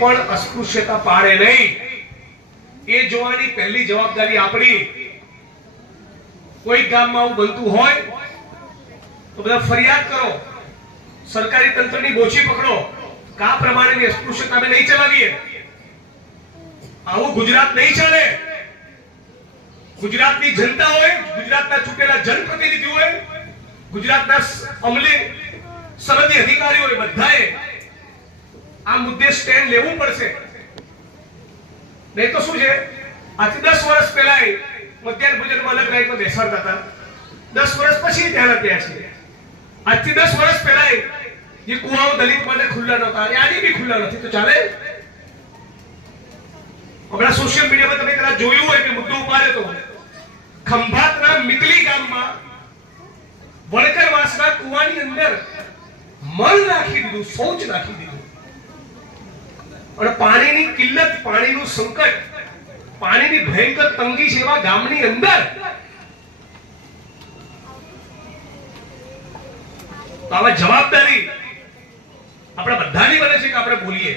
પણ અસ્પૃશ્યતા પાડે નહીં. એ જોવાની પહેલી જવાબદારી આપણી. કોઈ ગામમાં આવું બનતું હોય, તો બધા ફરિયાદ કરો. સરકારી તંત્રની બોછી પકડો. કા પ્રમાણેની અસ્પૃશ્યતા અમે નહીં ચલાવીએ. આવું ગુજરાત નહીં ચાલે. ગુજરાતની જનતા હોય, ગુજરાતના ચૂંટેલા જનપ્રતિનિધિ હોય, ગુજરાતના અમલી સરહદી અધિકારીઓ હોય બધાએ આ મુદ્દે સ્ટેન્ડ લેવું પડશે. નહીં તો શું છે? આજથી દસ વર્ષ પહેલા મધ્યાહન ભોજનમાં અલગ રાઈટમાં બેસાડતા હતા. દસ વર્ષ પછી ત્યાં ત્યાં છે. આજથી દસ વર્ષ પહેલા જે કુવાઓ દલિત માટે ખુલ્લા નહોતા અને આજે બી ખુલ્લા નથી. તો ચાલે? હમણાં સોશિયલ મીડિયામાં તમે કદાચ જોયું હોય કે મુદ્દો ઉપાડ્યો તો, ખંભાતના મિતલી ગામમાં વણકરવાસના કુવાની અંદર મળ નાખી દીધું, શૌચ નાખી દીધું. અને પાણીની કિલ્લત, પાણીનું સંકટ, પાણીની ભયંકર તંગી છે એવા ગામની અંદર. તો આવા જવાબદારી આપણે બધાની બને છે કે આપણે બોલીએ